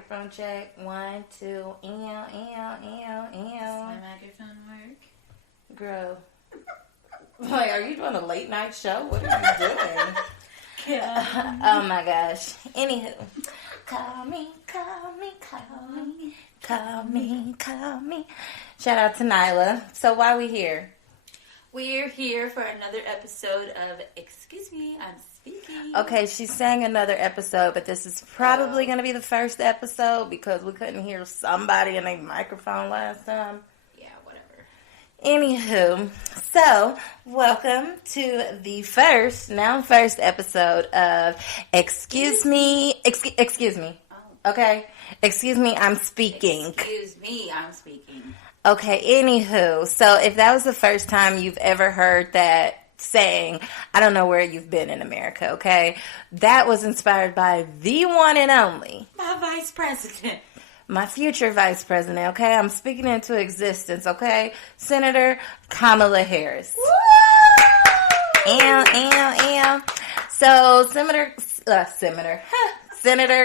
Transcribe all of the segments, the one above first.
Microphone check. 1, 2. Ew. Does my microphone work? Girl. Like, are you doing a late night show? What are you doing? Oh my gosh. Anywho. Call me. Shout out to Nyla. So why we here? We're here for another episode of Excuse Me, I'm Speaking. Okay, she's saying another episode, but this is probably going to be the first episode because we couldn't hear somebody in a microphone last time. Yeah, whatever. Anywho, so welcome to the first episode of Excuse Me. Excuse me. Oh. Okay? Excuse me, I'm speaking. Excuse me, I'm speaking. Okay, anywho, so if that was the first time you've ever heard that saying, I don't know where you've been in America, okay? That was inspired by the one and only. My vice president. My future vice president, okay? I'm speaking into existence, okay? Senator Kamala Harris. Woo! So, Senator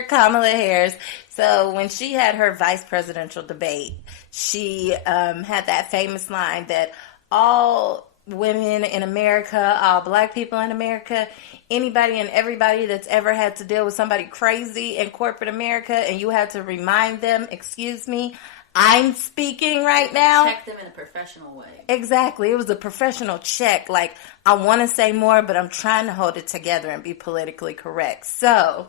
Kamala Harris. So when she had her vice presidential debate, she had that famous line that all women in America, all black people in America, anybody and everybody that's ever had to deal with somebody crazy in corporate America, and you had to remind them, excuse me, I'm speaking right now. Check them in a professional way. Exactly. It was a professional check. Like, I want to say more, but I'm trying to hold it together and be politically correct. So...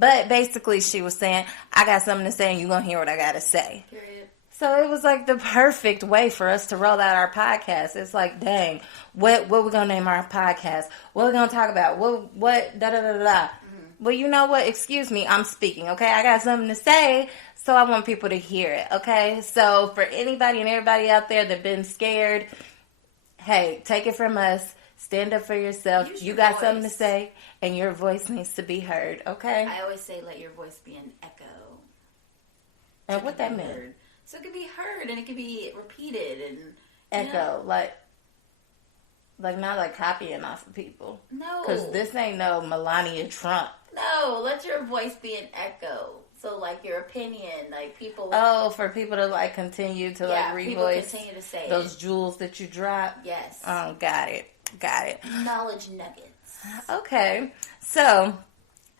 But basically, she was saying, I got something to say, and you're going to hear what I got to say. Period. So it was like the perfect way for us to roll out our podcast. It's like, dang, what we going to name our podcast? What we going to talk about? What, da-da-da-da-da. Mm-hmm. Well, you know what? Excuse me, I'm speaking, okay? I got something to say, so I want people to hear it, okay? So for anybody and everybody out there that been scared, hey, take it from us. Stand up for yourself. Use you your got voice. something to say, and your voice needs to be heard, okay? I always say let your voice be an echo. And what that meant? Heard. So it could be heard, and it could be repeated, and... Echo, like not like copying off of people. No. Because this ain't no Melania Trump. No, let your voice be an echo. So, like, your opinion, like, people... Oh, for people to, like, continue to, like, revoice people continue to say those jewels that you drop? Yes. Oh, got it. Knowledge nuggets. Okay. So,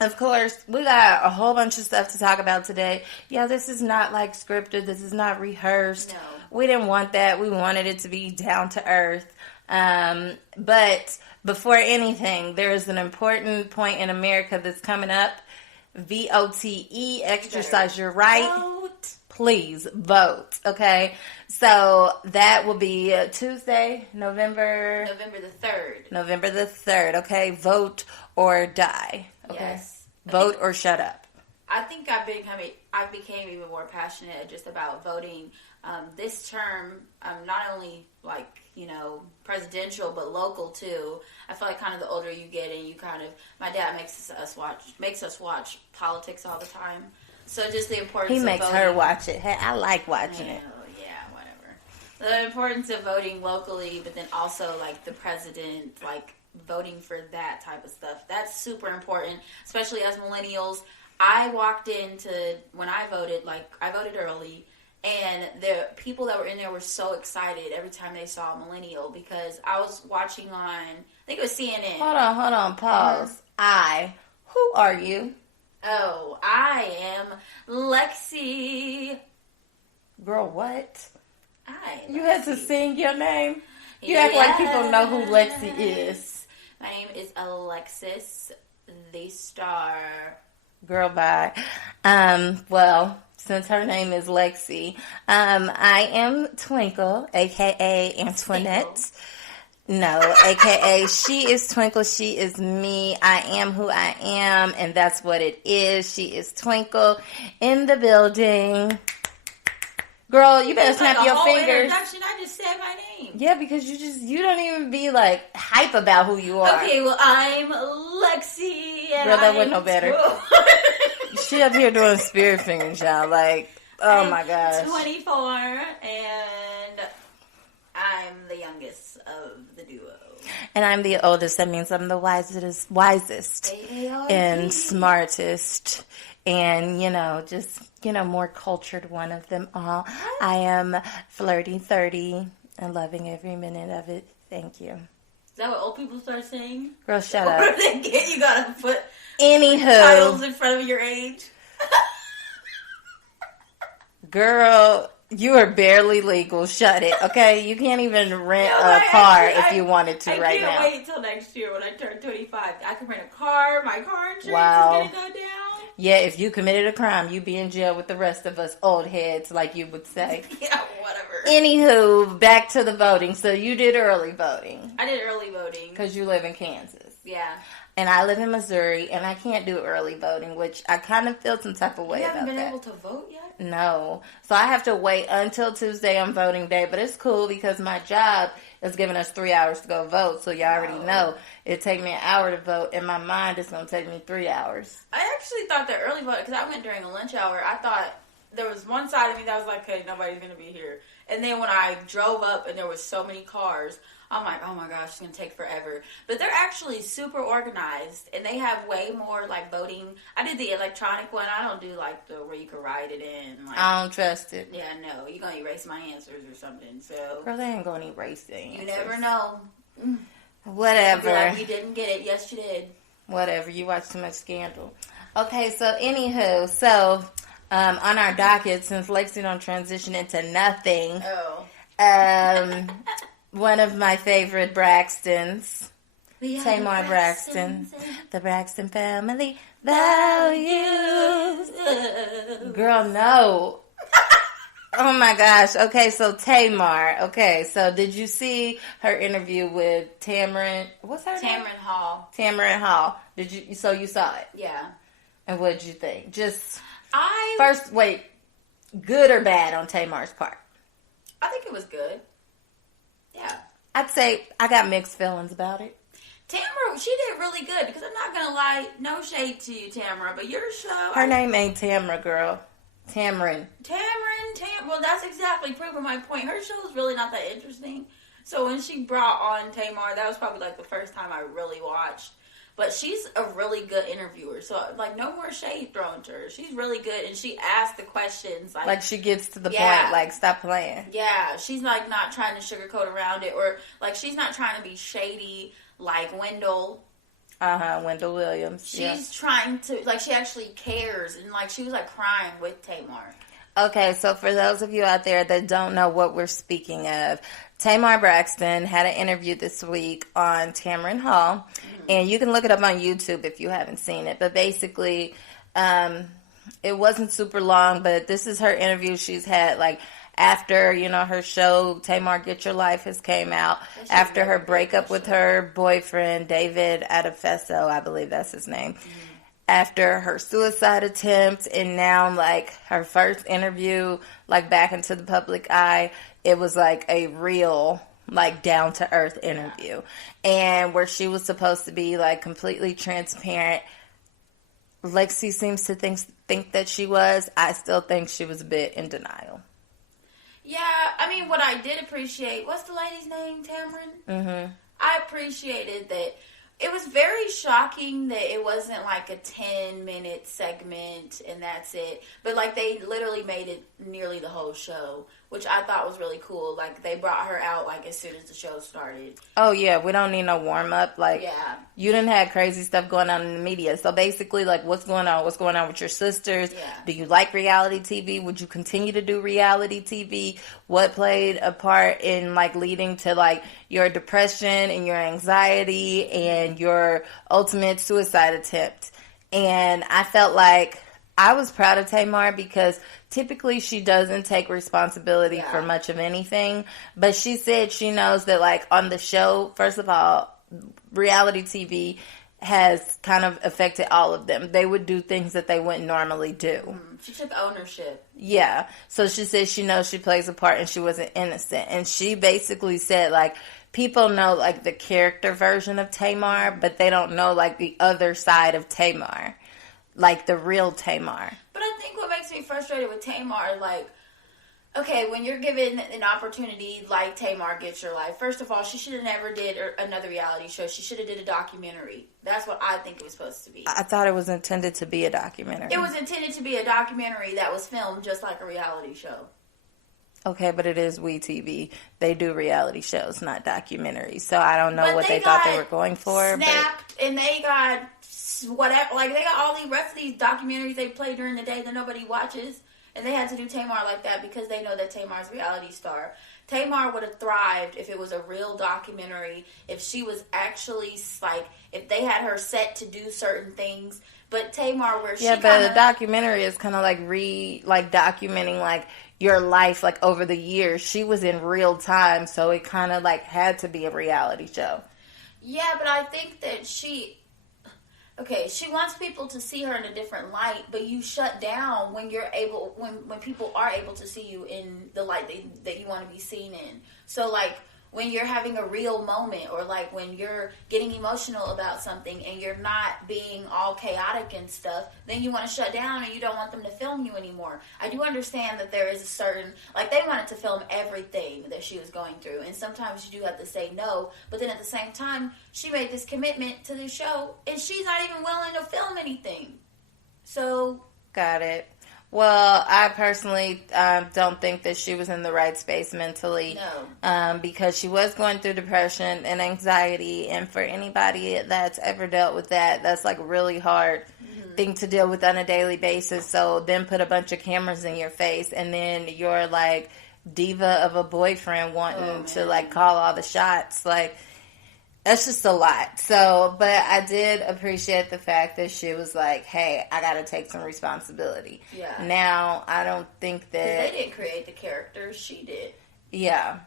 of course, we got a whole bunch of stuff to talk about today. Yeah, this is not, like, scripted. This is not rehearsed. No. We didn't want that. We wanted it to be down to earth. But before anything, there is an important point in America that's coming up. VOTE, exercise your right. Vote. Please vote, okay? So that will be Tuesday, November the 3rd, okay? Vote or die, okay? Yes. Vote or shut up. I think I became even more passionate just about voting this term, not only like, presidential, but local too. I feel like kind of the older you get and my dad makes us watch politics all the time. So just the importance of voting. He makes her watch it. Hey, I like watching it. Yeah, whatever. The importance of voting locally, but then also like the president, like voting for that type of stuff. That's super important, especially as millennials. I walked into, when I voted early, and the people that were in there were so excited every time they saw a millennial, because I was watching on, I think it was CNN. Hold on, pause. Who are you? Oh, I am Lexi. Girl, what? You Lexi. had to sing your name? You act like people know who Lexi is. My name is Alexis, the star. Girl, bye. Well, since her name is Lexi, I am Twinkle, a.k.a. Antoinette. Stinkle. No, a.k.a. She is Twinkle, she is me. I am who I am, and that's what it is. She is Twinkle in the building. Girl, you better snap your fingers. Introduction, I just said my name. Yeah, because you don't even be like hype about who you are. Okay, well, I'm Lexi, and Girl, that wasn't no better. She up here doing spirit fingers, y'all. Like, oh my gosh. 24, and I'm the youngest of the duo. And I'm the oldest. That means I'm the wisest and smartest. And, just more cultured one of them all. I am flirty 30 and loving every minute of it. Thank you. Is that what old people start saying? Girl, shut or up. You gotta put Anywho, titles in front of your age. girl, you are barely legal. Shut it, okay? You can't even rent a car if you wanted to right now. I can't wait till next year when I turn 25. I can rent a car. My car insurance is going to go down. Yeah, if you committed a crime, you'd be in jail with the rest of us old heads, like you would say. Yeah, whatever. Anywho, back to the voting. So you did early voting. I did early voting. Because you live in Kansas. Yeah. And I live in Missouri, and I can't do early voting, which I kind of feel some type of way about that. You haven't been able to vote yet? No. So I have to wait until Tuesday on voting day, but it's cool because my job is giving us 3 hours to go vote, so you already know it take me an hour to vote. In my mind, it's going to take me 3 hours. I actually thought that early voting, because I went during a lunch hour, I thought there was one side of me that was like, okay, nobody's going to be here. And then when I drove up and there was so many cars, I'm like, oh my gosh, it's going to take forever. But they're actually super organized, and they have way more, like, voting. I did the electronic one. I don't do, like, the where you can write it in. Like, I don't trust it. Yeah, no. You're going to erase my answers or something, so. Girl, they ain't going to erase the answers. You never know. Whatever. Like, you didn't get it. Yes, you did. Whatever. You watch too much Scandal. Okay, so anywho, so on our docket, since Lexi don't transition into nothing. One of my favorite Braxtons, Tamar Braxton, the Braxton family values. Girl, no. Oh my gosh. Okay, so Tamar. Okay, so did you see her interview with Tamron? What's her name? Tamron Hall. Tamron Hall. Did you? So you saw it? Yeah. And what did you think? First, wait. Good or bad on Tamar's part? I think it was good. Yeah. I'd say I got mixed feelings about it. Tamara, she did really good, because I'm not going to lie, no shade to you, Tamara, but your show... Her name ain't Tamara, girl. Tamron. Well, that's exactly proving my point. Her show is really not that interesting. So when she brought on Tamar, that was probably like the first time I really watched. But she's a really good interviewer. So, like, no more shade thrown to her. She's really good, and she asks the questions. Like she gets to the point, like, stop playing. Yeah, she's, like, not trying to sugarcoat around it. Or, like, she's not trying to be shady like Wendell. Wendell Williams. She's trying to, like, she actually cares. And, like, she was, like, crying with Tamar. Okay, so for those of you out there that don't know what we're speaking of, Tamar Braxton had an interview this week on Tamron Hall, and you can look it up on YouTube if you haven't seen it. But basically, it wasn't super long, but this is her interview she's had, like, after, her show, Tamar Get Your Life, has came out, after her breakup with her boyfriend, David Adefeso, I believe that's his name. After her suicide attempt, and now, like, her first interview, like, back into the public eye, it was, like, a real, like, down-to-earth interview. And where she was supposed to be, like, completely transparent, Lexi seems to think that she was. I still think she was a bit in denial. Yeah, I mean, what I did appreciate, what's the lady's name, Tamron? Mm-hmm. I appreciated that. It was very shocking that it wasn't like a 10-minute segment and that's it. But, like, they literally made it nearly the whole show, which I thought was really cool. Like, they brought her out, like, as soon as the show started. Oh, yeah. We don't need no warm-up. Like, you didn't have crazy stuff going on in the media. So, basically, like, what's going on? What's going on with your sisters? Yeah. Do you like reality TV? Would you continue to do reality TV? What played a part in, like, leading to, like, your depression and your anxiety and your ultimate suicide attempt? And I felt like I was proud of Tamar because typically she doesn't take responsibility for much of anything. But she said she knows that, like, on the show, first of all, reality TV has kind of affected all of them. They would do things that they wouldn't normally do. She took ownership. Yeah. So she said she knows she plays a part and she wasn't innocent. And she basically said, like, people know, like, the character version of Tamar, but they don't know, like, the other side of Tamar. Like, the real Tamar. But I think what makes me frustrated with Tamar, like, Okay, when you're given an opportunity like Tamar gets your life, first of all, she should have never did another reality show. She should have did a documentary. That's what I think it was supposed to be. I thought it was intended to be a documentary. It was intended to be a documentary that was filmed just like a reality show. Okay, but it is WeTV. They do reality shows, not documentaries. So I don't know what they thought they were going for. Snapped, and they got whatever. Like, they got all the rest of these documentaries they play during the day that nobody watches. And they had to do Tamar like that because they know that Tamar's a reality star. Tamar would have thrived if it was a real documentary, if she was actually, like, if they had her set to do certain things. But Tamar, where she but a documentary is kind of like documenting, like, your life, like, over the years. She was in real time, so it kind of, like, had to be a reality show. Yeah, but I think that okay, she wants people to see her in a different light, but you shut down when you're able, when people are able to see you in the light that you want to be seen in. So, like, when you're having a real moment, or like when you're getting emotional about something and you're not being all chaotic and stuff, then you want to shut down and you don't want them to film you anymore. I do understand that there is a certain, like, they wanted to film everything that she was going through, and sometimes you do have to say no, but then at the same time, she made this commitment to the show and she's not even willing to film anything. So. Got it. Well, I personally don't think that she was in the right space mentally. No. Because she was going through depression and anxiety, and for anybody that's ever dealt with that, that's like a really hard thing to deal with on a daily basis. So then put a bunch of cameras in your face, and then you're like diva of a boyfriend wanting to like call all the shots. Like, that's just a lot. So, but I did appreciate the fact that she was like, hey, I got to take some responsibility. Yeah. Now, I don't think that. Because they didn't create the characters, she did. Yeah.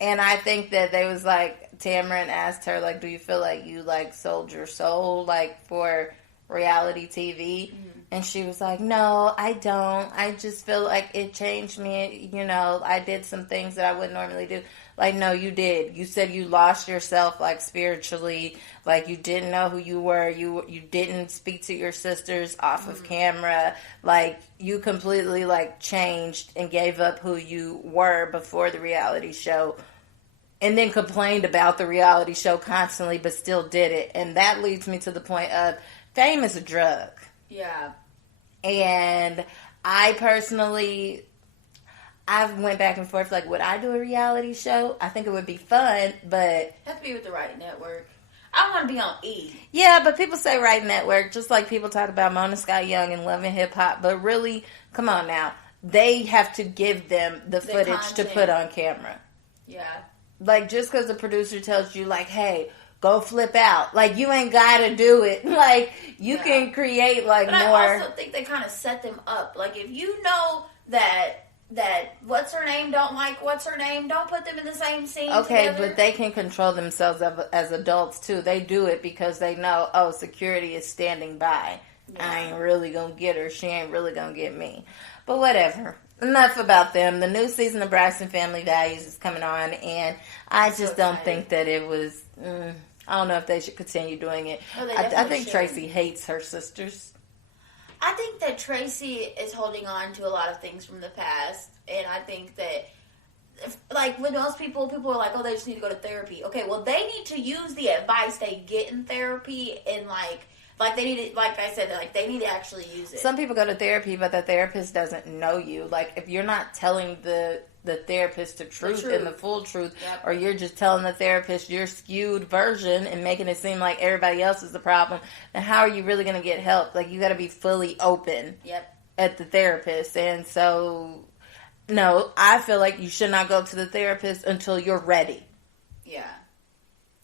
And I think that they was like, Tamron asked her, like, do you feel like you, like, sold your soul, like, for reality TV? Mm-hmm. And she was like, no, I don't. I just feel like it changed me. You know, I did some things that I wouldn't normally do. Like, no, you did. You said you lost yourself, like, spiritually. Like, you didn't know who you were. You didn't speak to your sisters off of camera. Like, you completely, like, changed and gave up who you were before the reality show. And then complained about the reality show constantly, but still did it. And that leads me to the point of fame is a drug. Yeah. And I personally, I've went back and forth, like, would I do a reality show? I think it would be fun, but... Have to be with the right network. I want to be on E. Yeah, but people say right network, just like people talk about Mona Scott Young and Love and Hip Hop, but really, come on now. They have to give them the footage content to put on camera. Yeah. Like, just because the producer tells you, like, hey, go flip out. Like, you ain't got to do it. Like, you can create, like, but more... I also think they kind of set them up. Like, if you know that what's her name don't like what's her name, don't put them in the same scene together. But they can control themselves as adults, too. They do it because they know, oh, security is standing by. Yeah. I ain't really going to get her. She ain't really going to get me. But whatever. Enough about them. The new season of Braxton Family Values is coming on, and I just don't think that it was... I don't know if they should continue doing it. No, I think Tracy hates her sisters. I think that Tracy is holding on to a lot of things from the past, and I think that, like, with most people are like, oh, they just need to go to therapy. Okay, well, they need to use the advice they get in therapy, and, like they need to, like I said, like, they need to actually use it. Some people go to therapy, but the therapist doesn't know you. Like, if you're not telling the therapist the truth and the full truth, or you're just telling the therapist your skewed version and making it seem like everybody else is the problem, then how are you really going to get help? Like, you got to be fully open at the therapist. And so, no, I feel like you should not go to the therapist until you're ready. Yeah.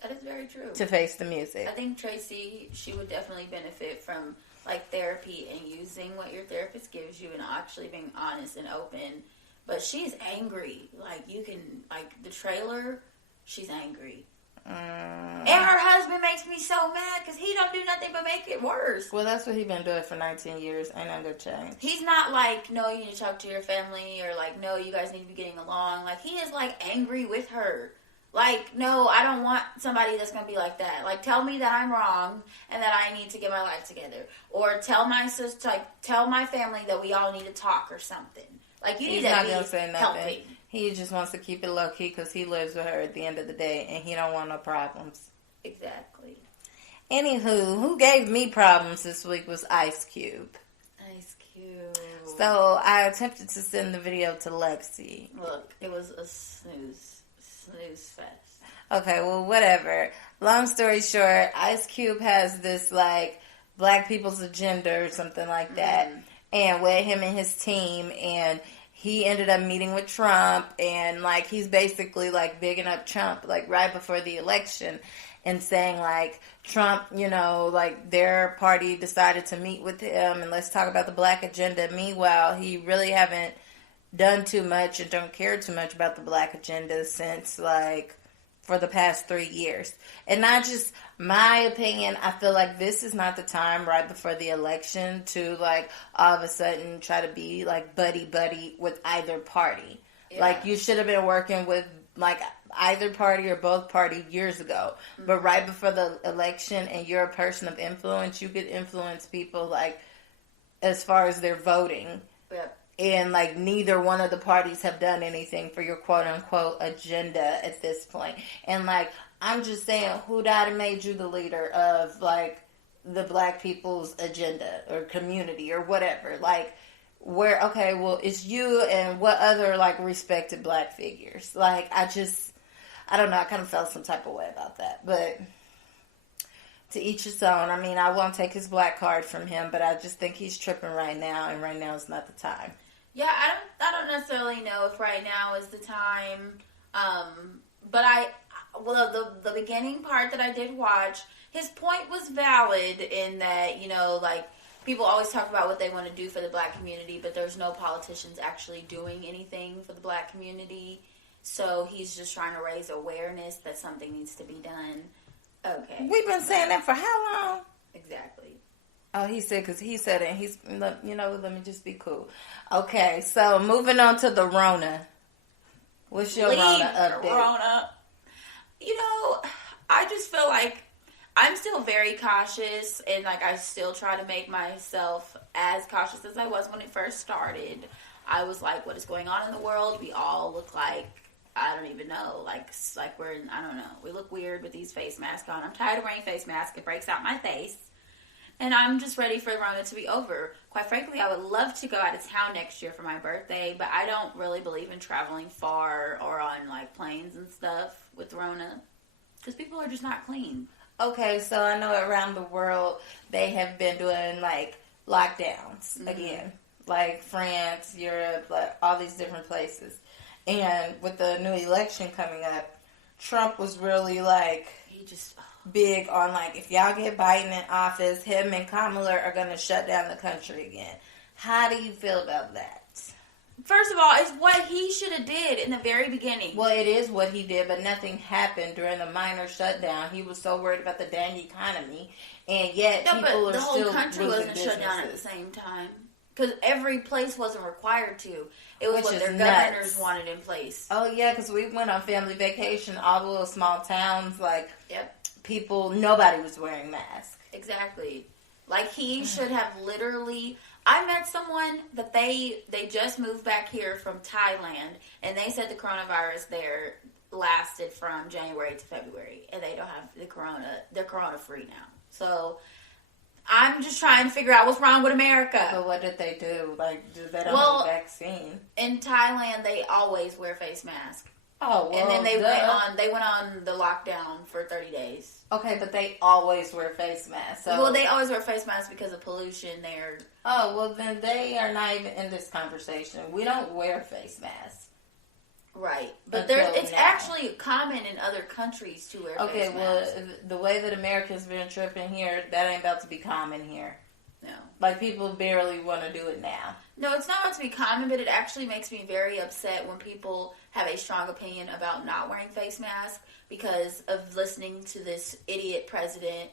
That is very true. To face the music. I think Tracy, she would definitely benefit from, like, therapy and using what your therapist gives you and actually being honest and open. But she's angry. Like, you can, like, the trailer, she's angry. And her husband makes me so mad because he don't do nothing but make it worse. Well, that's what he been doing for 19 years. Ain't not gonna change. He's not like, no, you need to talk to your family, or like, no, you guys need to be getting along. Like, he is, like, angry with her. Like, no, I don't want somebody that's going to be like that. Like, tell me that I'm wrong and that I need to get my life together. Or tell my sister, like, tell my family that we all need to talk or something. Like, you need to be helping. He just wants to keep it low-key because he lives with her at the end of the day, and he don't want no problems. Exactly. Anywho, who gave me problems this week was Ice Cube. Ice Cube. So, I attempted to send the video to Lexi. Look, it was a snooze fest. Okay, well, whatever. Long story short, Ice Cube has this, like, black people's agenda or something like that. And with him and his team, and he ended up meeting with Trump, and, like, he's basically, like, bigging up Trump, like, right before the election, and saying, like, Trump, you know, like, their party decided to meet with him, and let's talk about the black agenda. Meanwhile, he really haven't done too much and don't care too much about the black agenda since, like, for the past 3 years. And not just my opinion, I feel like this is not the time right before the election to, like, all of a sudden try to be, like, buddy with either party. Yeah. Like, you should have been working with, like, either party or both party years ago. Mm-hmm. But right before the election, and you're a person of influence, you could influence people, like, as far as their voting. Yep. And, like, neither one of the parties have done anything for your quote-unquote agenda at this point. And, like, I'm just saying, who died and made you the leader of, like, the black people's agenda or community or whatever? Like, where, okay, well, it's you and what other, like, respected black figures? Like, I don't know, I kind of felt some type of way about that. But to each his own. I mean, I won't take his black card from him, but I just think he's tripping right now, and right now is not the time. Yeah, I don't necessarily know if right now is the time. But the beginning part that I did watch, his point was valid in that, you know, like, people always talk about what they want to do for the black community, but there's no politicians actually doing anything for the black community. So he's just trying to raise awareness that something needs to be done. Okay. We've been saying that for how long? Exactly. Oh, he said, because he said it. He's, you know, let me just be cool. Okay, so moving on to the Rona. What's your Rona update? Rona. You know, I just feel like I'm still very cautious, and, like, I still try to make myself as cautious as I was when it first started. I was like, what is going on in the world? We all look like, I don't even know, like we're in, I don't know. We look weird with these face masks on. I'm tired of wearing face masks. It breaks out my face. And I'm just ready for Rona to be over. Quite frankly, I would love to go out of town next year for my birthday, but I don't really believe in traveling far or on, like, planes and stuff with Rona, because people are just not clean. Okay, so I know around the world they have been doing, like, lockdowns again. Like France, Europe, like, all these different places. And with the new election coming up, Trump was really, like, he just big on, like, if y'all get Biden in office, him and Kamala are going to shut down the country again. How do you feel about that? First of all, it's what he should have did in the very beginning. Well, it is what he did, but nothing happened during the minor shutdown. He was so worried about the dang economy, and yet people are still losing businesses. The whole country wasn't shut down at the same time. Because every place wasn't required to. It was what their governors wanted in place. Oh, yeah, because we went on family vacation, all the little small towns, like, people, nobody was wearing masks. Exactly. Like, he should have literally, I met someone that they just moved back here from Thailand, and they said the coronavirus there lasted from January to February, and they don't have the corona, they're corona-free now. So I'm just trying to figure out what's wrong with America. But what did they do? Like, did they don't have a vaccine? In Thailand, they always wear face masks. Oh, well, and then they went on the lockdown for 30 days. Okay, but they always wear face masks. So. Well, they always wear face masks because of pollution. Oh, well, then they are not even in this conversation. We don't wear face masks. Right. But it's actually common in other countries to wear face masks. Okay, well, the way that America's been tripping here, that ain't about to be common here. No. Like, people barely want to do it now. No, it's not about to be common, but it actually makes me very upset when people have a strong opinion about not wearing face masks because of listening to this idiot president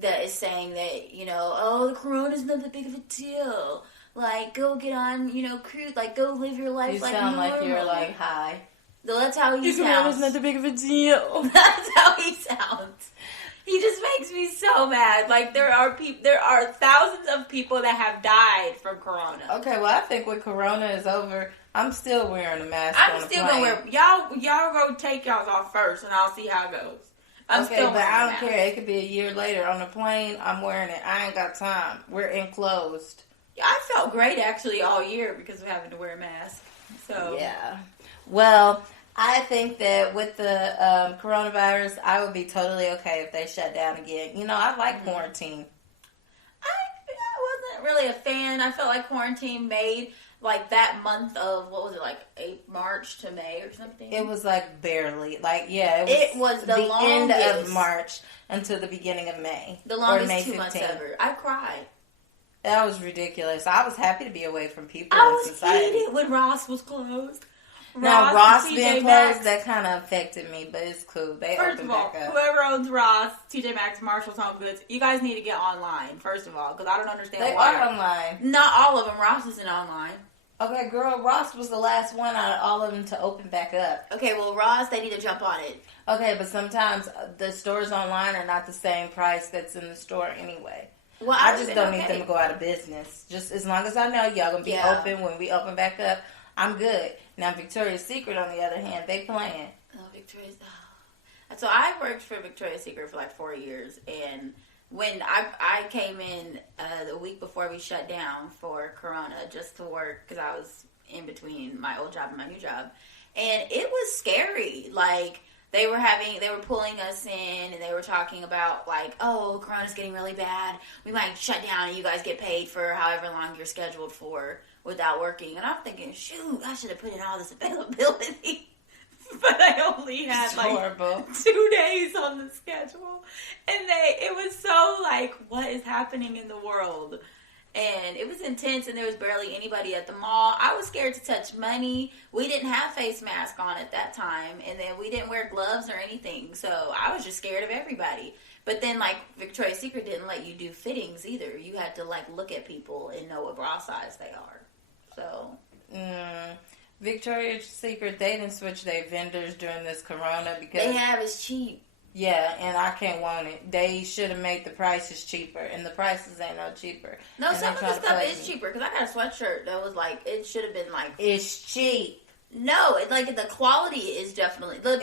that is saying that, you know, oh, the corona's not that big of a deal. Like, go get on, you know, cruise, like, go live your life like normal. You sound like you're, like, high. That's how he sounds. Corona's not that big of a deal. That's how he sounds. He just makes me so mad. Like, there are thousands of people that have died from Corona. Okay, well, I think when Corona is over, I'm still wearing a mask. I'm still gonna wear. Y'all go take y'all's off first, and I'll see how it goes. I'm still wearing I don't care. It could be a year later on the plane. I'm wearing it. I ain't got time. We're enclosed. Yeah, I felt great actually all year because of having to wear a mask. So yeah. Well, I think that with the coronavirus, I would be totally okay if they shut down again. You know, I like quarantine. I wasn't really a fan. I felt like quarantine made like that month of, what was it, like March to May or something? It was like barely. Like, yeah, it was the end of March until the beginning of May. The longest May 2 months ever. I cried. That was ridiculous. I was happy to be away from people in society. I was heated when Ross was closed. Now, Ross being closed, that kind of affected me, but it's cool. They opened back up. Whoever owns Ross, TJ Maxx, Marshall's Home Goods, you guys need to get online, first of all, because I don't understand why. They are online. Not all of them. Ross isn't online. Okay, girl, Ross was the last one out of all of them to open back up. Okay, well, Ross, they need to jump on it. Okay, but sometimes the stores online are not the same price that's in the store anyway. Well, I just don't need them to go out of business. Just as long as I know y'all going to be open when we open back up, I'm good. Now, Victoria's Secret, on the other hand, they playing. Oh, Victoria's... Oh. So I worked for Victoria's Secret for like 4 years, and when I came in the week before we shut down for Corona just to work, because I was in between my old job and my new job, and it was scary. Like, they were pulling us in, and they were talking about, like, oh, Corona's getting really bad. We might shut down, and you guys get paid for however long you're scheduled for without working. And I'm thinking, shoot, I should have put in all this availability. But I only had, like, 2 days on the schedule. And it was so, like, what is happening in the world? And it was intense, and there was barely anybody at the mall. I was scared to touch money. We didn't have face masks on at that time, and then we didn't wear gloves or anything. So I was just scared of everybody. But then, like, Victoria's Secret didn't let you do fittings either. You had to, like, look at people and know what bra size they are. So... Victoria's Secret, they didn't switch their vendors during this Corona because... They have is cheap. Yeah, and I can't want it. They should have made the prices cheaper, and the prices ain't no cheaper. No, and some of the stuff is cheaper, because I got a sweatshirt that was like, it should have been like... It's cheap. No, the quality is definitely... The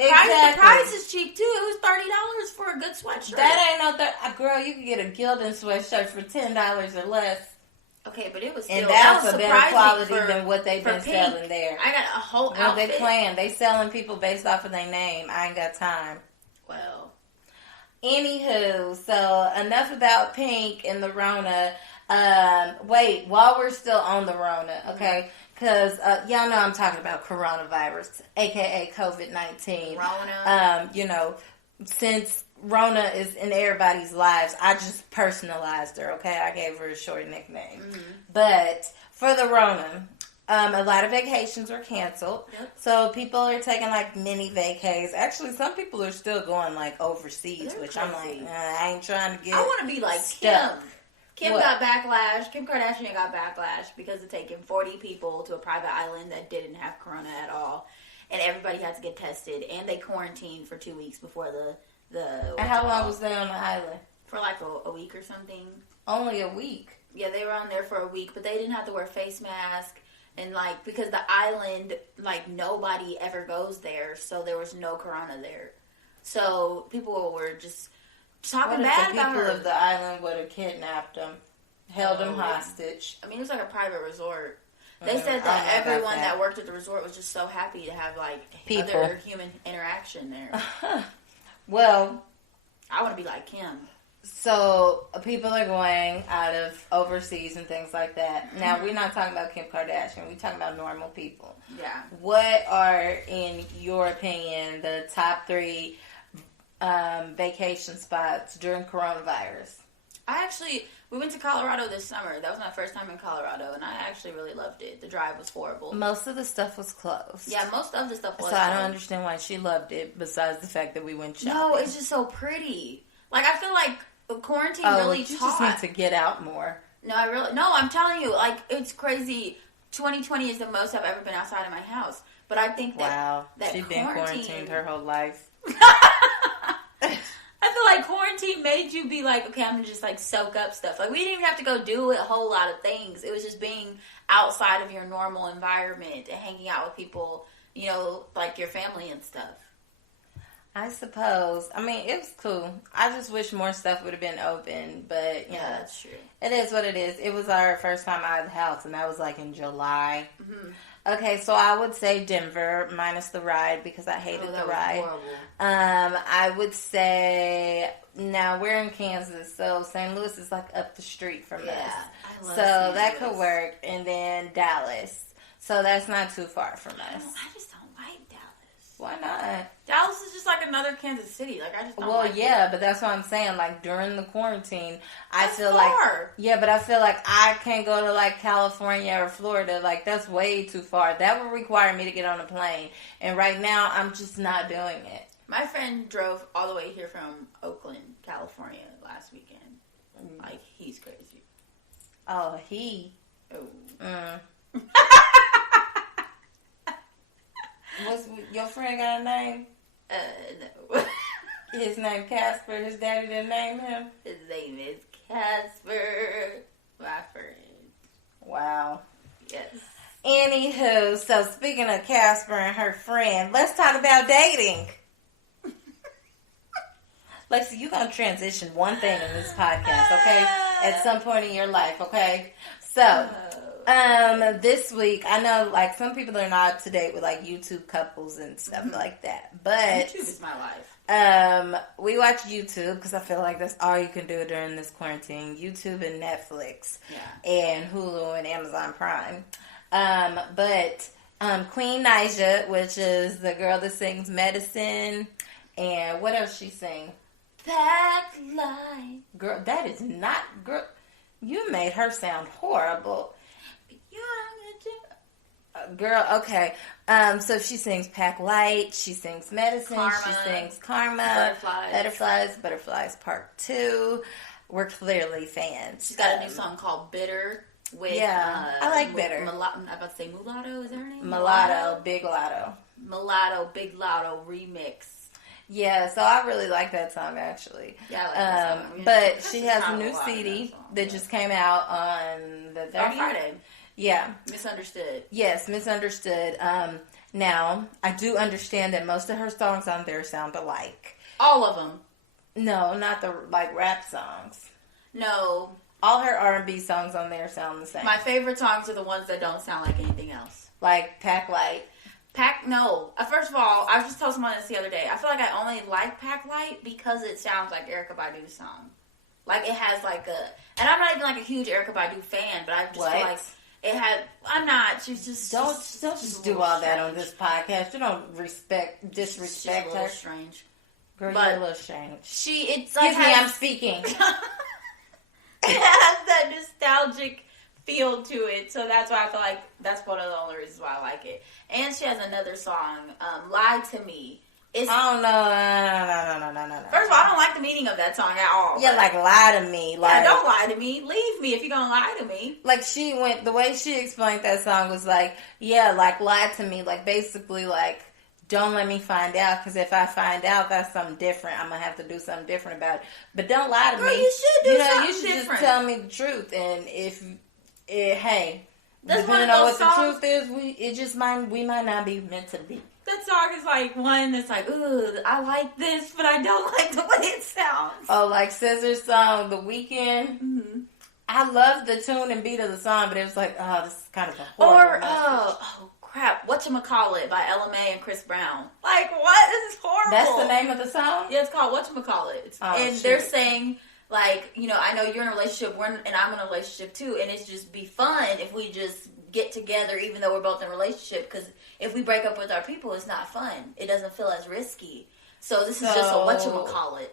price is cheap, too. It was $30 for a good sweatshirt. That ain't no... Girl, you can get a Gildan sweatshirt for $10 or less. Okay, but it was still... And that's a better quality than what they've been selling there. I got a whole outfit. They playing. They selling people based off of their name. I ain't got time. Well... Anywho, so enough about Pink and the Rona. Wait, while we're still on the Rona, okay? Because y'all know I'm talking about coronavirus, a.k.a. COVID-19. Rona. Since Rona is in everybody's lives, I just personalized her, okay? I gave her a short nickname. Mm-hmm. But for the Rona... a lot of vacations were canceled. Yep. So people are taking like mini vacays. Actually, some people are still going like overseas, which I'm like, I ain't trying to get. I want to be like stuck. Kim got backlash. Kim Kardashian got backlash because of taking 40 people to a private island that didn't have corona at all. And everybody had to get tested. And they quarantined for 2 weeks before the And how long was they on the island? For like a week or something. Only a week? Yeah, they were on there for a week, but they didn't have to wear face masks. And, like, because the island, like, nobody ever goes there, so there was no corona there. So people were just talking bad about her. People of the island would have kidnapped them, held them hostage. I mean, it was like a private resort. They said that everyone that worked at the resort was just so happy to have, like, other human interaction there. Well, I want to be like Kim. So, people are going out of overseas and things like that. Mm-hmm. Now, we're not talking about Kim Kardashian. We're talking about normal people. Yeah. What are, in your opinion, the top 3 vacation spots during coronavirus? We went to Colorado this summer. That was my first time in Colorado, and I actually really loved it. The drive was horrible. Most of the stuff was closed. Yeah, most of the stuff was closed. So, I don't understand why she loved it, besides the fact that we went shopping. No, it's just so pretty. Like, I feel like quarantine really taught. You just need to get out more. No, I'm telling you, like, it's crazy. 2020 is the most I've ever been outside of my house. But I think that she's been quarantined her whole life. I feel like quarantine made you be like, okay, I'm gonna just like soak up stuff. Like we didn't even have to go do a whole lot of things. It was just being outside of your normal environment and hanging out with people, you know, like your family and stuff. I suppose. I mean, it was cool. I just wish more stuff would have been open, but you know, that's true. It is what it is. It was our first time out of the house, and that was like in July. Mm-hmm. Okay, so I would say Denver minus the ride because I hated the ride. Horrible. I would say now we're in Kansas, so St. Louis is like up the street from us. I love so St. that Louis. Could work, and then Dallas. So that's not too far from us. I just don't like Dallas. Why not? Dallas is just like another Kansas City. Like I just don't like it. But that's what I'm saying. Like during the quarantine, I feel far. But I feel like I can't go to like California or Florida. Like that's way too far. That would require me to get on a plane. And right now, I'm just not doing it. My friend drove all the way here from Oakland, California last weekend. Like he's crazy. Oh, he. Oh. What's your friend got a name? No. His name Casper. His daddy didn't name him. His name is Casper. My friend. Wow. Yes. Anywho, so speaking of Casper and her friend, let's talk about dating. Lexi, you're going to transition one thing in this podcast, okay? At some point in your life, okay? So, this week, I know, like, some people are not up to date with, like, YouTube couples and stuff like that, but YouTube is my life. We watch YouTube because I feel like that's all you can do during this quarantine. YouTube and Netflix, and Hulu and Amazon Prime. But Queen Naija, which is the girl that sings Medicine, and what else she sing? Backlight. Girl, that is not girl. You made her sound horrible. Girl, okay. So she sings Pack Light. She sings Medicine. Karma. She sings Karma. Butterflies Part 2. We're clearly fans. She's got a new song called Bitter. With, I like Bitter. I'm about to say Mulatto. Is that her name? Mulatto, Big Lotto. Mulatto, Big Lotto remix. Yeah, so I really like that song, actually. Yeah, I like that song. But she has a new CD that just came out on the 30th. On Friday. Yeah. Misunderstood. Yes, Misunderstood. Now, I do understand that most of her songs on there sound alike. All of them. No, not the, like, rap songs. No. All her R&B songs on there sound the same. My favorite songs are the ones that don't sound like anything else. Like Pack Light. No. First of all, I was just told someone this the other day. I feel like I only like Pack Light because it sounds like Erykah Badu's song. Like, it has like a... And I'm not even like a huge Erykah Badu fan, but I just feel like it had... I'm not. She's just... Don't just do all that on this podcast. You don't disrespect she's a little her. Strange. Girl, you're a little strange. It's like... Excuse me, I'm speaking. It has that nostalgic feel to it, so that's why I feel like that's one of the only reasons why I like it. And she has another song, "Lie to Me." No. First of all, I don't like the meaning of that song at all. Yeah, like lie to me. Like, don't lie to me. Leave me if you're gonna lie to me. Like the way she explained that song was like, like lie to me. Like basically, like don't let me find out because if I find out, that's something different. I'm gonna have to do something different about it. But don't lie to me. You should do something you should different. Just tell me the truth. And if hey, that's depending on what songs, the truth is, we might not be meant to be. That song is like one that's like, ooh, I like this, but I don't like the way it sounds. Oh, like Scissor's song, The Weeknd. Mm-hmm. I love the tune and beat of the song, but it was like, oh, this is kind of a horrible message. Oh crap, Whatchamacallit by LMA and Chris Brown. Like, what? This is horrible. That's the name of the song? Yeah, it's called Whatchamacallit. And they're saying, like, you know, I know you're in a relationship, and I'm in a relationship too, and it's just be fun if we just get together even though we're both in a relationship, because if we break up with our people, it's not fun. It doesn't feel as risky. So this is just a whatchamacallit.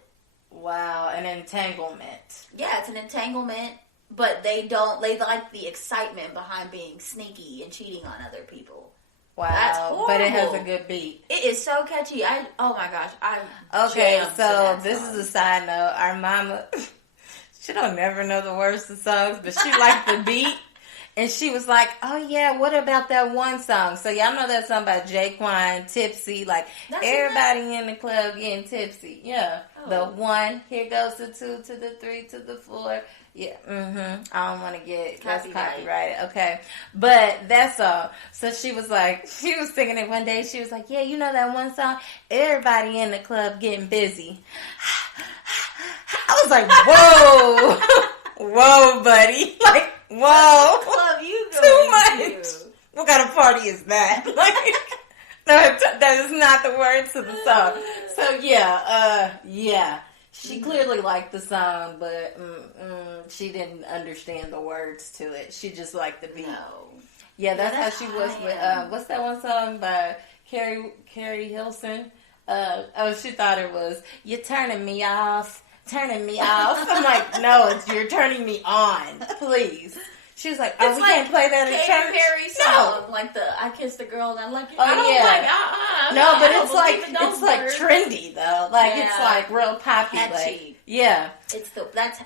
Wow, an entanglement. Yeah, it's an entanglement, but they like the excitement behind being sneaky and cheating on other people. Wow, that's horrible. But it has a good beat. It is so catchy. Oh my gosh, okay, so this is a side note. Our mama, she don't never know the words to songs, but she liked the beat. And she was like, oh yeah, what about that one song? So y'all know that song by Jaquan, Tipsy, like That's everybody in the club getting tipsy. Yeah. Oh. The 1, here goes the 2 to the 3 to the 4. Yeah, I don't want to get that's copyrighted. Okay, but that's all. So she was singing it one day. She was like, yeah, you know that one song, everybody in the club getting busy. I was like, whoa, whoa, buddy, like, whoa, what club you too going much. to? What kind of party is that? Like, no, that is not the words to the song. So yeah. She clearly liked the song, but she didn't understand the words to it. She just liked the beat. No. Yeah, that's how she was with, what's that one song by Carrie Hilson? She thought it was, you're turning me off. I'm like, no, it's you're turning me on, please. She was like, we can't play that in church. Perry song, like the I Kissed the Girl and I Like You. Oh, no, but it's like trendy though. Like it's like real poppy. Catchy. Like, yeah. That's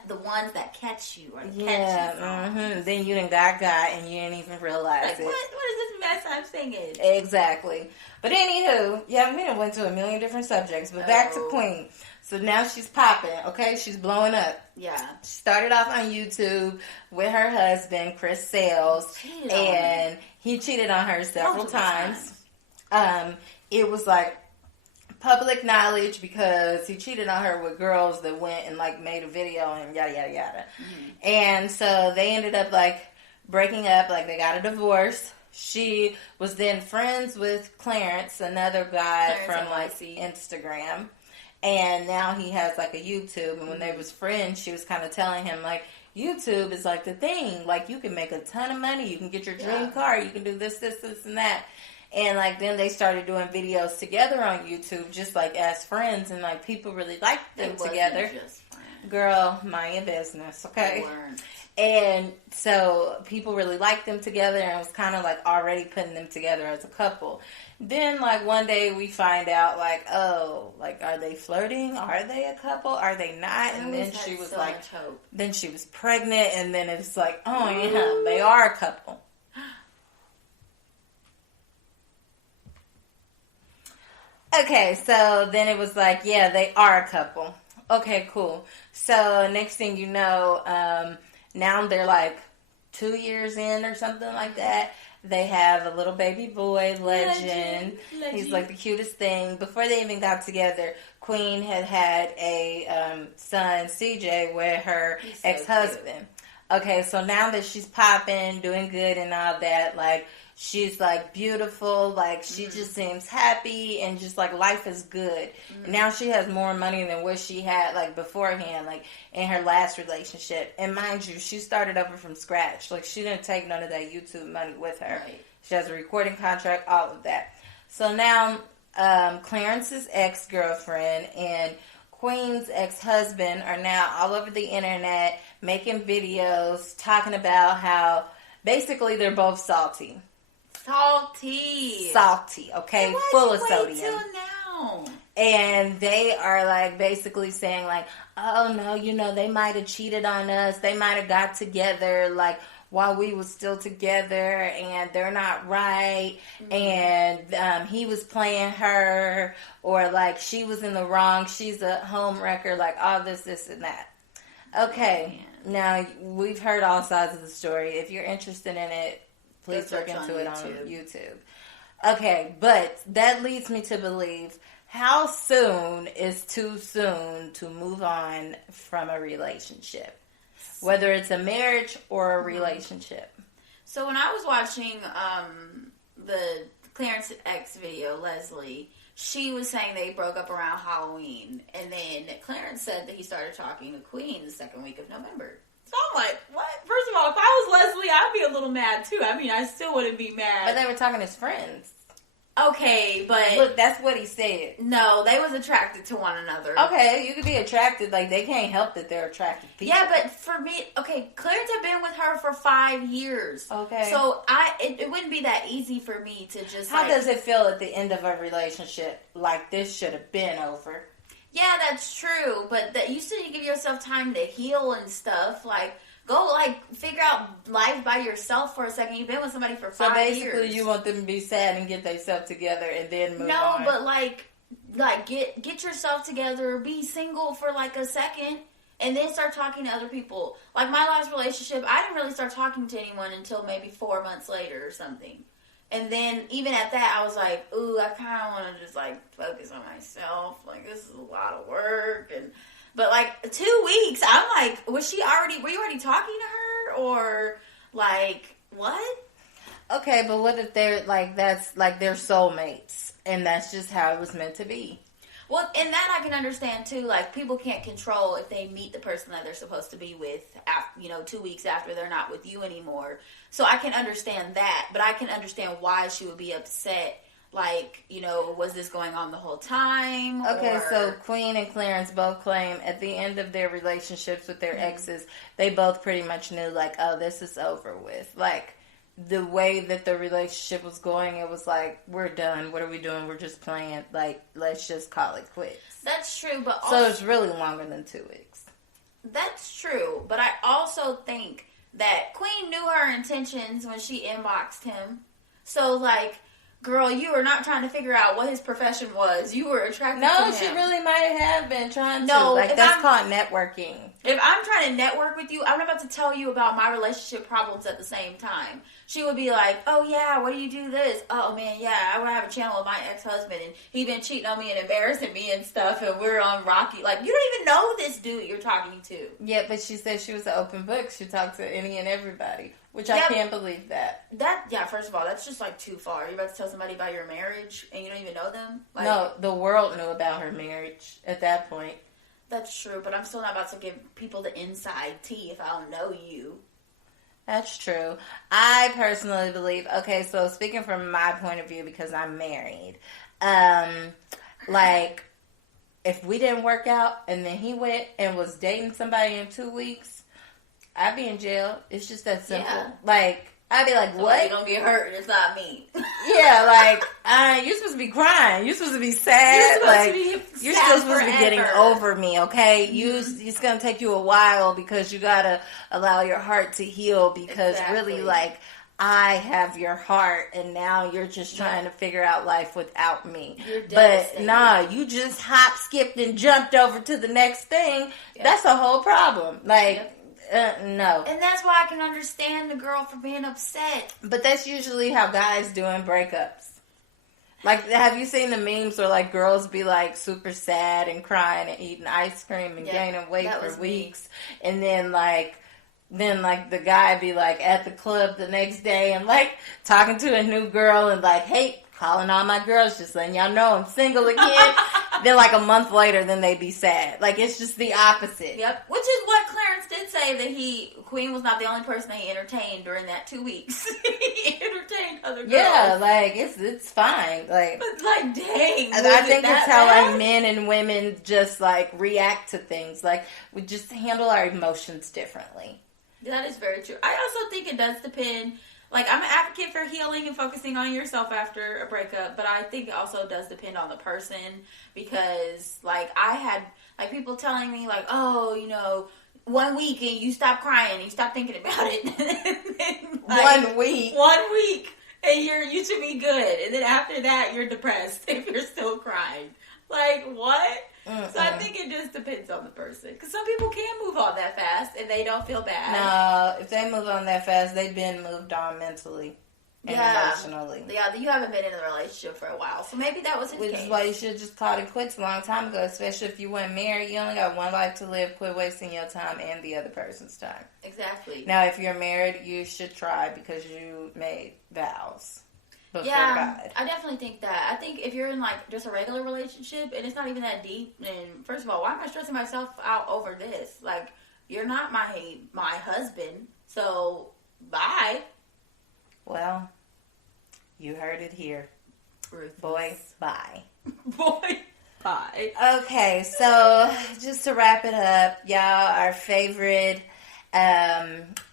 the ones that catch you or catchy. Then you done got and you didn't even realize like, it. What is this mess I'm singing? Exactly. But anywho, we done went to a million different subjects. But back to Queen. So now she's popping, okay? She's blowing up. Yeah. She started off on YouTube with her husband, Chris Sales, and he cheated on her several times. It was like public knowledge because he cheated on her with girls that went and like made a video and yada, yada, yada. Mm-hmm. And so they ended up like breaking up, like they got a divorce. She was then friends with Clarence, another guy from like Instagram. And now he has like a YouTube, and when they was friends, she was kind of telling him like, YouTube is like the thing. Like you can make a ton of money, you can get your dream car, you can do this, and that. And like then they started doing videos together on YouTube, just like as friends, and like people really liked them together. Girl, mind your business, okay? And so people really liked them together, and was kind of like already putting them together as a couple. Then, like, one day we find out, like, oh, like, are they flirting? Are they a couple? Are they not? And then she was so like, then she was pregnant, and then it's like, oh, yeah, they are a couple. Okay, so then it was like, yeah, they are a couple. Okay, cool. So next thing you know, now they're like 2 years in or something like that. They have a little baby boy, Legend. He's like the cutest thing. Before they even got together, Queen had a son, CJ, with her ex-husband. Okay, so now that she's popping, doing good and all that, like, she's like beautiful, like she just seems happy and just like life is good. Now she has more money than what she had like beforehand, like in her last relationship. And mind you, she started over from scratch. Like she didn't take none of that YouTube money with her. Right. She has a recording contract, all of that. So now Clarence's ex-girlfriend and Queen's ex-husband are now all over the internet making videos talking about how basically they're both salty, okay, full of sodium. Till now? And they are like basically saying like, oh no, you know, they might have cheated on us. They might have got together like while we was still together, and they're not right. And he was playing her, or like she was in the wrong. She's a home wrecker. Like all this, and that. Okay, now we've heard all sides of the story. If you're interested in it, please look into it on YouTube. Okay, but that leads me to believe, how soon is too soon to move on from a relationship? Whether it's a marriage or a relationship. So when I was watching the Clarence X video, Leslie, she was saying they broke up around Halloween. And then Clarence said that he started talking to Queen the second week of November. So I'm like, what? First of all, if I was Leslie, I'd be a little mad too. I mean, I still wouldn't be mad. But they were talking as friends. Okay, but... Look, that's what he said. No, they was attracted to one another. Okay, you could be attracted. Like, they can't help that they're attracted people. Yeah, but for me... Okay, Clarence had been with her for 5 years. Okay. So, it wouldn't be that easy for me to just, How does it feel at the end of a relationship? Like, this should have been over. Yeah, that's true. But that you still give yourself time to heal and stuff. Like, Go, like, figure out life by yourself for a second. You've been with somebody for 5 years. So basically, you want them to be sad and get themselves together and then move on. No, but, like get yourself together. Be single for, like, a second. And then start talking to other people. Like, my last relationship, I didn't really start talking to anyone until maybe 4 months later or something. And then, even at that, I was like, ooh, I kind of want to just, like, focus on myself. Like, this is a lot of work. But, like, 2 weeks, I'm like, were you already talking to her? Or, like, what? Okay, but what if they're, like, that's, like, they're soulmates, and that's just how it was meant to be? Well, and that I can understand, too. Like, people can't control if they meet the person that they're supposed to be with, 2 weeks after they're not with you anymore. So I can understand that, but I can understand why she would be upset. Like, was this going on the whole time? Okay, so Queen and Clarence both claim at the end of their relationships with their exes, they both pretty much knew, like, oh, this is over with. Like, the way that the relationship was going, it was like, we're done. What are we doing? We're just playing. Like, let's just call it quits. That's true, but also... So it's really longer than 2 weeks. That's true, but I also think that Queen knew her intentions when she inboxed him. So, like, girl, you were not trying to figure out what his profession was. You were attracted to him. No, she really might have been trying to. No, like, that's called networking. If I'm trying to network with you, I'm about to tell you about my relationship problems at the same time. She would be like, oh, yeah, what do you do this? Oh, man, yeah, I would have a channel with my ex-husband, and he been cheating on me and embarrassing me and stuff, and we're on Rocky. Like, you don't even know this dude you're talking to. Yeah, but she said she was an open book. She talked to any and everybody, which I can't believe that. First of all, that's just, like, too far. You're about to tell somebody about your marriage, and you don't even know them? Like, no, the world knew about her marriage at that point. That's true, but I'm still not about to give people the inside tea if I don't know you. That's true. I personally believe, okay, so speaking from my point of view, because I'm married, like, if we didn't work out and then he went and was dating somebody in 2 weeks, I'd be in jail. It's just that simple. Yeah. Like, I'd be like, what? You're gonna get hurt. It's not me. Yeah, like, you're supposed to be crying. You're supposed to be sad. You're still supposed to be getting over me, okay? Mm-hmm. It's gonna take you a while because you gotta allow your heart to heal because really, like, I have your heart and now you're just trying to figure out life without me. But nah, you just hop, skipped, and jumped over to the next thing. Yep. That's a whole problem. Like, no. And that's why I can understand the girl for being upset. But that's usually how guys do in breakups. Like, have you seen the memes where, like, girls be, like, super sad and crying and eating ice cream and gaining weight for weeks? Me. And then, the guy be, like, at the club the next day and, like, talking to a new girl and, like, hey, calling all my girls, just letting y'all know I'm single again. Then, like, a month later, then they be sad. Like, it's just the opposite. Yep. Which is what Clarence did say, that Queen was not the only person that he entertained during that 2 weeks. He entertained other girls. Yeah, like, it's fine. Like, but, like, dang. I think it's how, like, men and women just, like, react to things. Like, we just handle our emotions differently. That is very true. I also think it does depend. Like, I'm an advocate for healing and focusing on yourself after a breakup, but I think it also does depend on the person because, like, I had, like, people telling me, like, oh, 1 week and you stop crying and you stop thinking about it. Like, 1 week. 1 week and you should be good. And then after that, you're depressed if you're still crying. Like, what? Mm-mm. So I think it just depends on the person. Because some people can move on that fast and they don't feel bad. No, if they move on that fast, they've been moved on mentally and emotionally. Yeah, you haven't been in a relationship for a while. So maybe that was his case. Which is why you should have just called it quits a long time ago, especially if you weren't married. You only got one life to live. Quit wasting your time and the other person's time. Exactly. Now, if you're married, you should try because you made vows. God. I definitely think that. I think if you're in, like, just a regular relationship and it's not even that deep, then first of all, why am I stressing myself out over this? Like, you're not my husband, so bye. Well, you heard it here. Ruthless. Boy, bye. Boy, bye. Okay, so just to wrap it up, y'all, our favorite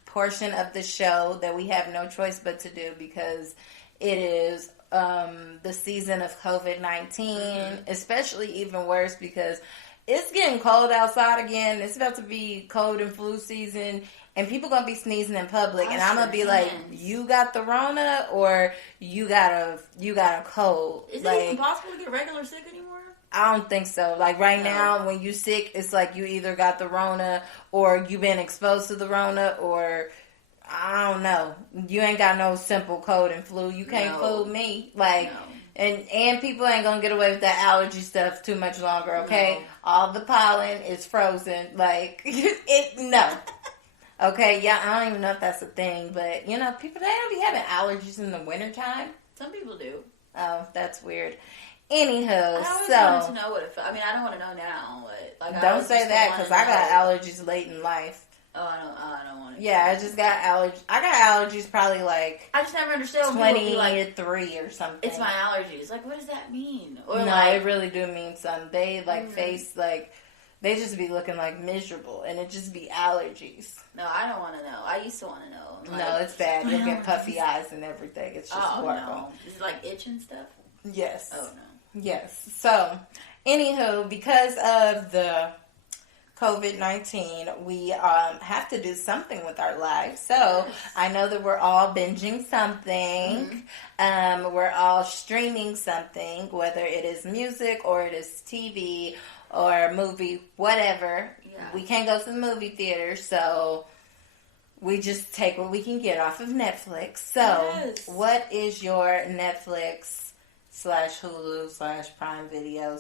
portion of the show that we have no choice but to do because it is the season of COVID-19, especially even worse because it's getting cold outside again. It's about to be cold and flu season, and people gonna be sneezing in public, Wash and I'm gonna be like, hands. you got the Rona or you got a cold. Is like, it even possible to get regular sick anymore? I don't think so. Like right No. now, when you sick, it's like you either got the Rona or you been exposed to the Rona, or I don't know. You ain't got no simple cold and flu. You can't fool me. Like, No. and people ain't gonna get away with that allergy stuff too much longer. Okay, No. all the pollen is frozen. Like no. Okay, yeah, I don't even know if that's a thing, but you know, people they don't be having allergies in the wintertime. Some people do. Oh, that's weird. Anywho, I always wanted to know what it felt. I mean, I don't want to know now, but like, don't say that because I got allergies late in life. Oh, I don't want to. Yeah, I just got allergies. I got allergies probably like I just never understood when people be like, 23 or something. it's my allergies. Like, what does that mean? Or no, like, it really do mean something. They like face like they just be looking like miserable, and it just be allergies. no, I don't want to know. I used to want to know. Like, No, it's bad. You'll get puffy eyes and everything. It's just horrible. No. Is it like itch and stuff? Yes. Oh no. Yes. So, anywho, because of the COVID-19, we have to do something with our lives. So, I know that we're all binging something. We're all streaming something, whether it is music or it is TV or movie, whatever. Yeah. We can't go to the movie theater, so we just take what we can get off of Netflix. So, what is your Netflix /Hulu /Prime Video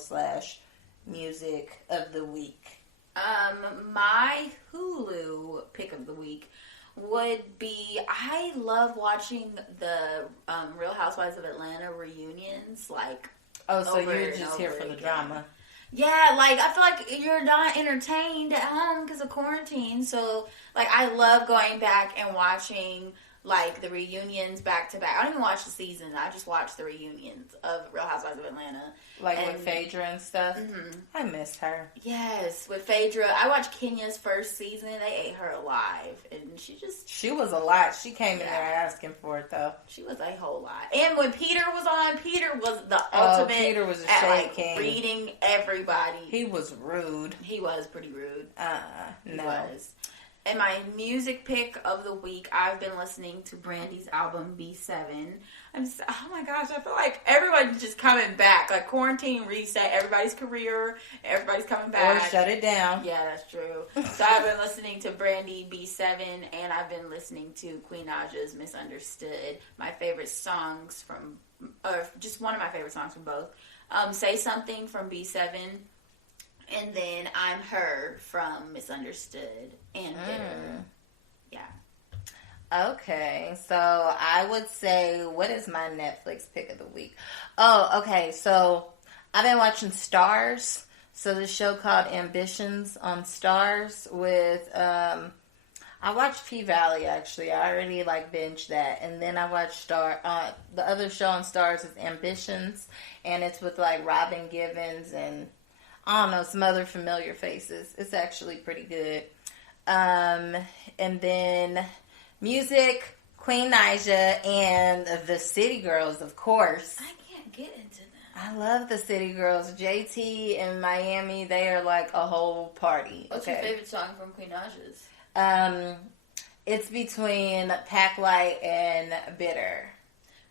/music of the week? My Hulu pick of the week would be, I love watching the Real Housewives of Atlanta reunions, like, Oh, so over you're and just here over for the again. drama. Yeah, like, I feel like you're not entertained at home because of quarantine, so, like, I love going back and watching, like, the reunions back to back. I don't even watch the season. I just watch the reunions of Real Housewives of Atlanta. Like with Phaedra and stuff. Mm-hmm. I miss her. Yes, with Phaedra. I watched Kenya's first season. They ate her alive. And She was a lot. She came in there asking for it, though. She was a whole lot. And when Peter was on, Peter was the ultimate Peter was a at, shade like, king. reading everybody. He was rude. He was pretty rude. No. He was. And my music pick of the week, I've been listening to Brandy's album B7. Oh my gosh, I feel like everybody's just coming back. Like, quarantine reset everybody's career. Everybody's coming back. Or shut it down. Yeah, that's true. So I've been listening to Brandy B7, and I've been listening to Queen Naja's Misunderstood. My favorite songs from, or just one of my favorite songs from both. Say Something from B7. And then I'm Her from Misunderstood and Bitter. Yeah. Okay, so I would say, what is my Netflix pick of the week? Oh, okay, so I've been watching Stars. So this show called Ambitions on Stars with, I watched P-Valley, actually. I already, binged that. And then I watched the other show on Stars is Ambitions. And it's with, Robin Givens and I don't know, some other familiar faces. It's actually pretty good. And then music, Queen Naja, and the City Girls, of course. I can't get into that. I love the City Girls. JT and Miami, they are like a whole party. What's your favorite song from Queen Naja's? It's between Pack Light and Bitter.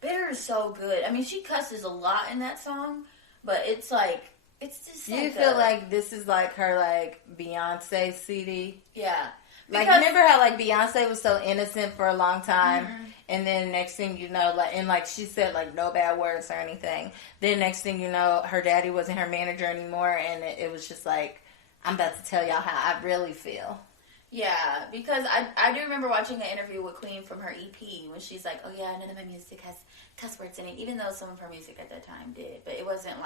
Bitter is so good. I mean, she cusses a lot in that song, but it's like, it's just you feel like this is like her Beyonce CD? Yeah. Remember how Beyonce was so innocent for a long time, and then next thing you know, she said no bad words or anything. Then next thing you know, her daddy wasn't her manager anymore, and it was just I'm about to tell y'all how I really feel. Yeah, because I do remember watching an interview with Queen from her EP when she's like, oh yeah, none of my music has cuss words in it, even though some of her music at that time did, but it wasn't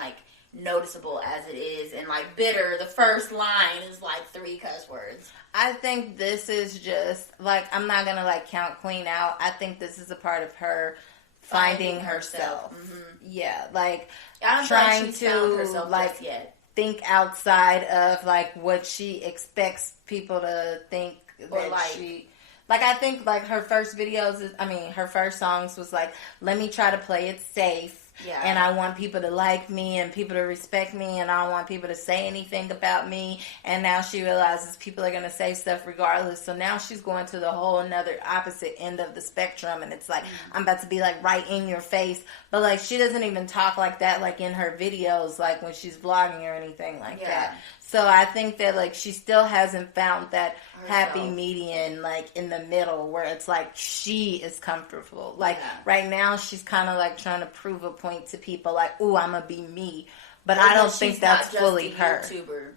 noticeable as it is. And Bitter, the first line is 3 cuss words. I think this is just I'm not gonna count Queen out. I think this is a part of her finding herself. Mm-hmm. Yeah, I don't trying think she's found herself just yet. Think outside of what she expects people to think or that she. I think her first videos, her first songs was let me try to play it safe. Yeah. And I want people to like me and people to respect me, and I don't want people to say anything about me. And now she realizes people are going to say stuff regardless. So now she's going to the whole another opposite end of the spectrum. And it's like, I'm about to be like right in your face. But like, she doesn't even talk like that, like in her videos, like when she's vlogging or anything like that. So I think that like she still hasn't found that happy median, like in the middle, where it's like she is comfortable. Like right now, she's kind of like trying to prove a point to people, like, "Ooh, I'm gonna be me," but I don't think that's fully her. YouTuber.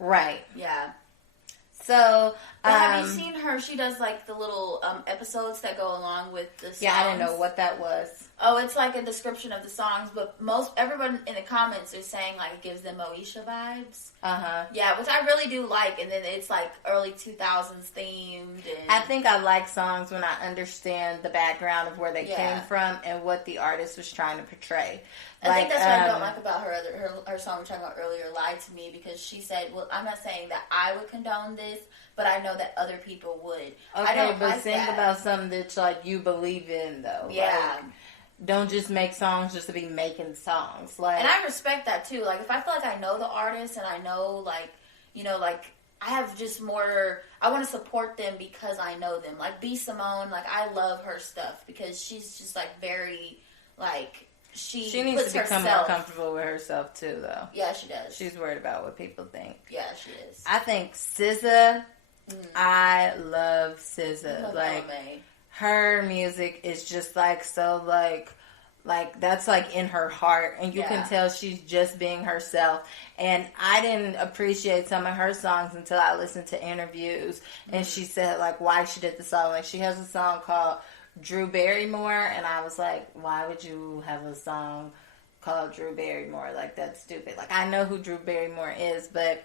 Right? Yeah. So, have you seen her? She does like the little episodes that go along with the songs. Yeah, I didn't know what that was. Oh, it's like a description of the songs, but everyone in the comments is saying like it gives them Moesha vibes. Yeah, which I really do like, and then it's like early 2000s themed. And I think I like songs when I understand the background of where they came from and what the artist was trying to portray. I think that's what I don't like about her song we were talking about earlier, "Lie to Me," because she said, "Well, I'm not saying that I would condone this, but I know that other people would." Okay, I don't but like sing that. about something that like you believe in, though. Yeah. Like, don't just make songs just to be making songs. Like, and I respect that too. Like, if I feel like I know the artist and I know, like, you know, like, I have just more, I want to support them because I know them. Like, B. Simone, like, I love her stuff because she's just, like, very, like, she needs puts to become herself. more comfortable with herself, too, though. Yeah, she does. She's worried about what people think. Yeah, she is. I think SZA, I love SZA. Like, her music is just, like, so, like that's like in her heart, and you can tell she's just being herself. And I didn't appreciate some of her songs until I listened to interviews, and she said like why she did the song. Like, she has a song called Drew Barrymore, and I was like, why would you have a song called Drew Barrymore? Like, that's stupid. Like, I know who Drew Barrymore is, but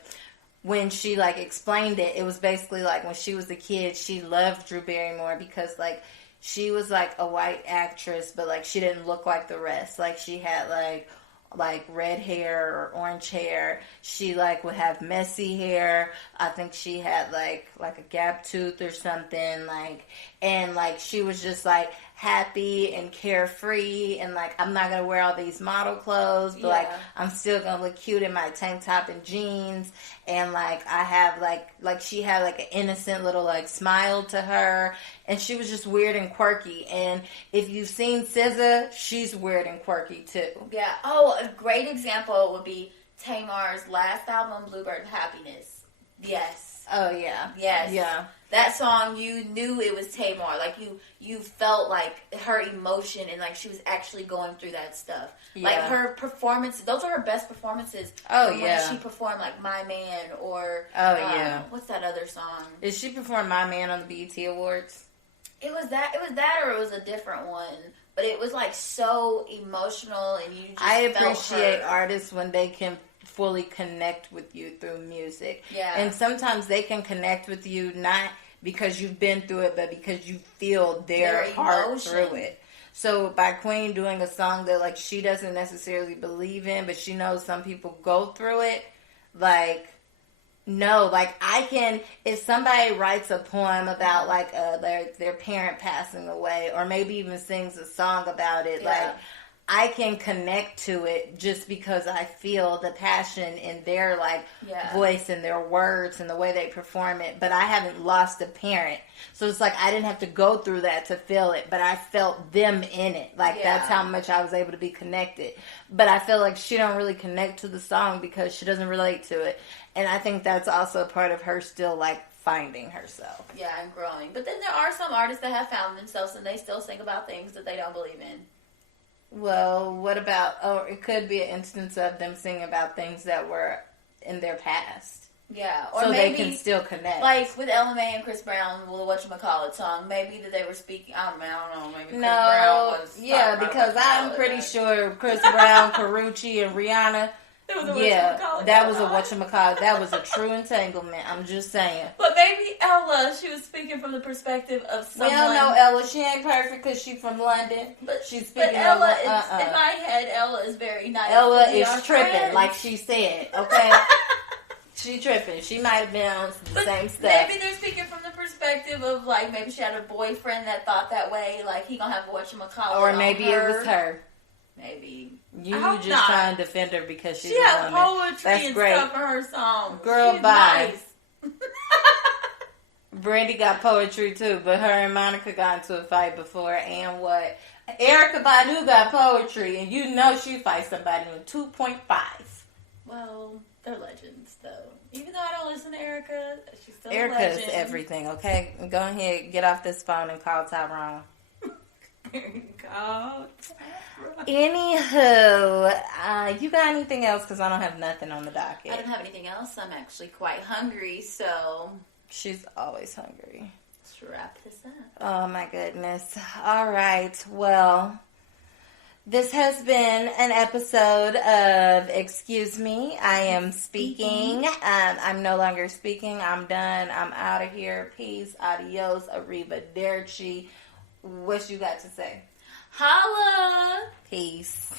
when she like explained it, it was basically like when she was a kid, she loved Drew Barrymore because like she was like a white actress, but like she didn't look like the rest. Like, she had like red hair or orange hair. She like would have messy hair. I think she had like a gap tooth or something. Like, and like she was just like happy and carefree, and like, I'm not gonna wear all these model clothes, but like I'm still gonna look cute in my tank top and jeans. And like I have like she had like an innocent little like smile to her, and she was just weird and quirky. And if you've seen SZA, she's weird and quirky too. Yeah. Oh, a great example would be Tamar's last album, Bluebird Happiness. Yes. Oh yeah. Yes. Yeah. That song, you knew it was Tamar. Like, you felt like her emotion, and like she was actually going through that stuff. Yeah. Like, her performances, those are her best performances. Oh, when she performed like My Man or what's that other song? Did she perform My Man on the BET Awards? It was that or it was a different one. But it was like so emotional, and you just I felt appreciate her. artists when they can fully connect with you through music. Yeah. And sometimes they can connect with you not because you've been through it, but because you feel their heart through it. So by Queen doing a song that like she doesn't necessarily believe in, but she knows some people go through it, like, no, like I can, if somebody writes a poem about like their parent passing away, or maybe even sings a song about it, like, I can connect to it just because I feel the passion in their like voice and their words and the way they perform it. But I haven't lost a parent, so it's like I didn't have to go through that to feel it, but I felt them in it. Like, that's how much I was able to be connected. But I feel like she don't really connect to the song because she doesn't relate to it, and I think that's also a part of her still like finding herself. Yeah, and growing. But then there are some artists that have found themselves and they still sing about things that they don't believe in. Well, what about, it could be an instance of them singing about things that were in their past. Yeah. Or so maybe, they can still connect. Like with Ella Mai and Chris Brown, the Whatchamacallit song, maybe that they were speaking, I don't know, maybe Chris Brown was... Yeah, because I'm pretty sure Chris Brown, Karrueche, and Rihanna... that was a whatchamacallit. That was a true entanglement. I'm just saying. But maybe Ella, she was speaking from the perspective of someone. We don't know Ella. She ain't perfect because she's from London. But she's speaking. But Ella, in my head, Ella is very nice. Ella is tripping, friends. Like she said. Okay, she tripping. She might have been on the same stuff. Maybe they're speaking from the perspective of like maybe she had a boyfriend that thought that way. Like he gonna have a whatchamacallit. Or maybe it was her. Maybe. You I hope just not. trying to defend her because she's she a has woman. poetry That's and great. stuff in her song. Girl, She's bye. nice. Brandy got poetry too, but her and Monica got into a fight before. And what? Erykah Badu got poetry, and you know she fight somebody in 2.5. Well, they're legends, though. Even though I don't listen to Erykah, she's still a Erykah legend. is everything, okay? Go ahead, get off this phone and call Tyrone. God. Anywho, you got anything else? Because I don't have nothing on the docket. I don't have anything else. I'm actually quite hungry, so She's always hungry. let's wrap this up. Oh my goodness. All right. Well, this has been an episode of Excuse Me, I Am Speaking. I'm no longer speaking. I'm done. I'm out of here. Peace. Adios. Arrivederci. What you got to say? Holla! Peace.